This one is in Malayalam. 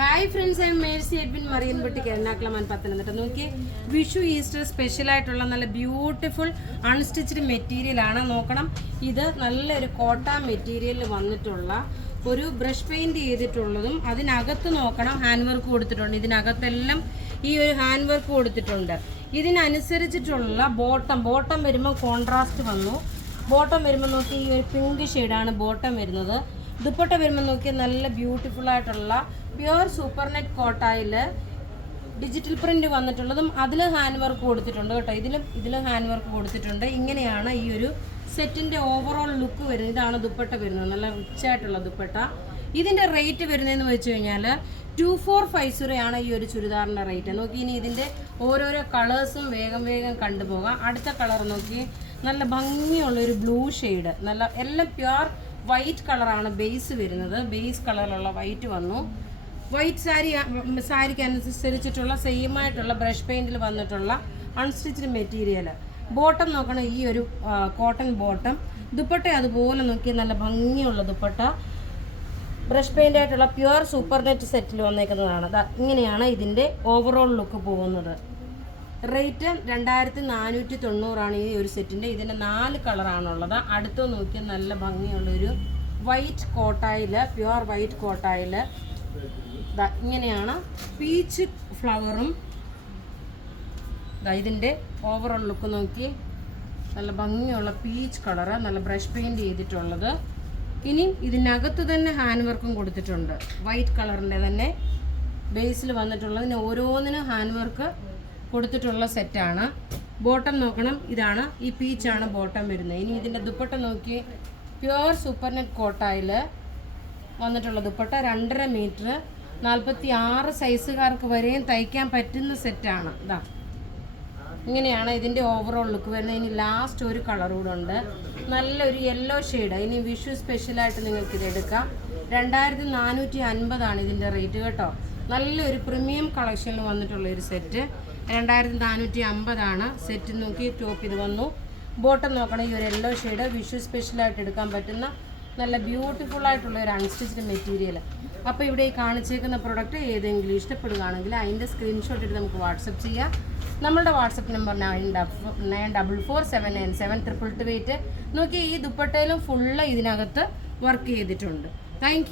Hi friends, I am Mercy Edwin Mariyanpatti Ernakulam Pathanamthitta. നോക്കി, വിഷു ഈസ്റ്റർ സ്പെഷ്യലായിട്ടുള്ള നല്ല ബ്യൂട്ടിഫുൾ അൺസ്റ്റിച്ച്ഡ് മെറ്റീരിയലാണ്. നോക്കണം, ഇത് നല്ലൊരു കോട്ടൺ മെറ്റീരിയലിൽ വന്നിട്ടുള്ള ഒരു ബ്രഷ് പെയിൻറ് ചെയ്തിട്ടുള്ളതും അതിനകത്ത് നോക്കണം ഹാൻഡ് വർക്ക് കൊടുത്തിട്ടുണ്ട്. ഇതിനകത്തെല്ലാം ഈ ഒരു ഹാൻഡ് വർക്ക് കൊടുത്തിട്ടുണ്ട്. ഇതിനനുസരിച്ചിട്ടുള്ള ബോട്ടം വരുമ്പോൾ കോൺട്രാസ്റ്റ് വന്നു. ബോട്ടം വരുമ്പോൾ നോക്കി ഈ ഒരു പിങ്ക് ഷെയ്ഡാണ് ബോട്ടം വരുന്നത്. ദുപ്പട്ട വരുമ്പോൾ നോക്കി നല്ല ബ്യൂട്ടിഫുൾ ആയിട്ടുള്ള pure super net കോട്ടായിൽ digital print വന്നിട്ടുള്ളതും അതിൽ ഹാൻഡ് വർക്ക് കൊടുത്തിട്ടുണ്ട് കേട്ടോ. ഇതിലും ഹാൻഡ് വർക്ക് കൊടുത്തിട്ടുണ്ട്. ഇങ്ങനെയാണ് ഈ ഒരു സെറ്റിൻ്റെ ഓവറോൾ ലുക്ക് വരുന്നത്. ഇതാണ് ദുപ്പട്ട വരുന്നത്, നല്ല റിച്ച് ആയിട്ടുള്ള ദുപ്പട്ട. ഇതിൻ്റെ റേറ്റ് വരുന്നതെന്ന് വെച്ച് കഴിഞ്ഞാൽ 2450 ആണ് ഈ ഒരു ചുരിദാറിൻ്റെ റേറ്റ്. നോക്കി, ഇനി ഇതിൻ്റെ ഓരോരോ കളേഴ്സും വേഗം കണ്ടുപോകാം. അടുത്ത കളർ നോക്കി, നല്ല ഭംഗിയുള്ളൊരു ബ്ലൂ ഷെയ്ഡ്, നല്ല എല്ലാം പ്യുവർ വൈറ്റ് കളറാണ് ബേസ് വരുന്നത്. ബേസ് കളറിലുള്ള വൈറ്റ് വന്നു. വൈറ്റ് സാരിക്ക് അനുസരിച്ചിട്ടുള്ള സെയിം ആയിട്ടുള്ള ബ്രഷ് പെയിൻറ്റിൽ വന്നിട്ടുള്ള അൺസ്റ്റിച്ച്ഡ് മെറ്റീരിയൽ. ബോട്ടം നോക്കണം, ഈ ഒരു കോട്ടൺ ബോട്ടം. ദുപ്പട്ട അതുപോലെ നോക്കി, നല്ല ഭംഗിയുള്ള ദുപ്പട്ട, ബ്രഷ് പെയിൻ്റ് ആയിട്ടുള്ള പ്യുവർ സൂപ്പർ നെറ്റ് സെറ്റിൽ വന്നേക്കുന്നതാണ്. ഇങ്ങനെയാണ് ഇതിൻ്റെ ഓവറോൾ ലുക്ക് പോകുന്നത്. റേറ്റ് 2490 ഈ ഒരു സെറ്റിൻ്റെ. ഇതിൻ്റെ 4 കളറാണുള്ളത്. അടുത്ത് നോക്കിയാൽ നല്ല ഭംഗിയുള്ളൊരു വൈറ്റ് കോട്ടായിൽ, പ്യുവർ വൈറ്റ് കോട്ടായിൽ ഇങ്ങനെയാണ് പീച്ച് ഫ്ലവറും. ഇതിൻ്റെ ഓവറോൾ ലുക്ക് നോക്കി, നല്ല ഭംഗിയുള്ള പീച്ച് കളറ്, നല്ല ബ്രഷ് പെയിൻറ് ചെയ്തിട്ടുള്ളത്. ഇനി ഇതിനകത്ത് തന്നെ ഹാൻഡ് വർക്കും കൊടുത്തിട്ടുണ്ട്. വൈറ്റ് കളറിൻ്റെ തന്നെ ബേസിൽ വന്നിട്ടുള്ളതിന് ഓരോന്നിനും ഹാൻഡ് വർക്ക് കൊടുത്തിട്ടുള്ള സെറ്റാണ്. ബോട്ടം നോക്കണം, ഇതാണ് ഈ പീച്ചാണ് ബോട്ടം വരുന്നത്. ഇനി ഇതിൻ്റെ ദുപ്പട്ട നോക്കി, പ്യുവർ സൂപ്പർ നെറ്റ് കോട്ടായിൽ വന്നിട്ടുള്ള ദുപ്പട്ട, 2.5 മീറ്റർ, 46 സൈസുകാർക്ക് വരെയും തയ്ക്കാൻ പറ്റുന്ന സെറ്റാണ്. ഇങ്ങനെയാണ് ഇതിൻ്റെ ഓവറോൾ ലുക്ക് വരുന്നത്. ഇനി ലാസ്റ്റ് ഒരു കളർ കൂടെ ഉണ്ട്, നല്ലൊരു യെല്ലോ ഷെയ്ഡ്. ഇനി വിഷു സ്പെഷ്യലായിട്ട് നിങ്ങൾക്കിത് എടുക്കാം. 2450 ഇതിൻ്റെ റേറ്റ് കേട്ടോ. നല്ലൊരു പ്രീമിയം കളക്ഷനിൽ വന്നിട്ടുള്ള ഒരു സെറ്റ് 2450 സെറ്റ്. നോക്കി, ടോപ്പ് ഇത് വന്നു. ബോട്ടം നോക്കണം, ഈ ഒരു യെല്ലോ ഷെയ്ഡ്. വിഷു സ്പെഷ്യലായിട്ട് എടുക്കാൻ പറ്റുന്ന നല്ല ബ്യൂട്ടിഫുൾ ആയിട്ടുള്ള ഒരു അൺസ്റ്റിച്ച്ഡ് മെറ്റീരിയൽ. അപ്പോൾ ഇവിടെ ഈ കാണിച്ചേക്കുന്ന പ്രൊഡക്റ്റ് ഏതെങ്കിലും ഇഷ്ടപ്പെടുകയാണെങ്കിൽ അതിൻ്റെ സ്ക്രീൻഷോട്ട് എടുത്ത് നമുക്ക് വാട്സപ്പ് ചെയ്യാം. നമ്മളുടെ വാട്സപ്പ് നമ്പർ 9447972228. നോക്കി, ഈ ദുപ്പട്ടയിലും ഫുള്ള് ഇതിനകത്ത് വർക്ക് ചെയ്തിട്ടുണ്ട്. താങ്ക്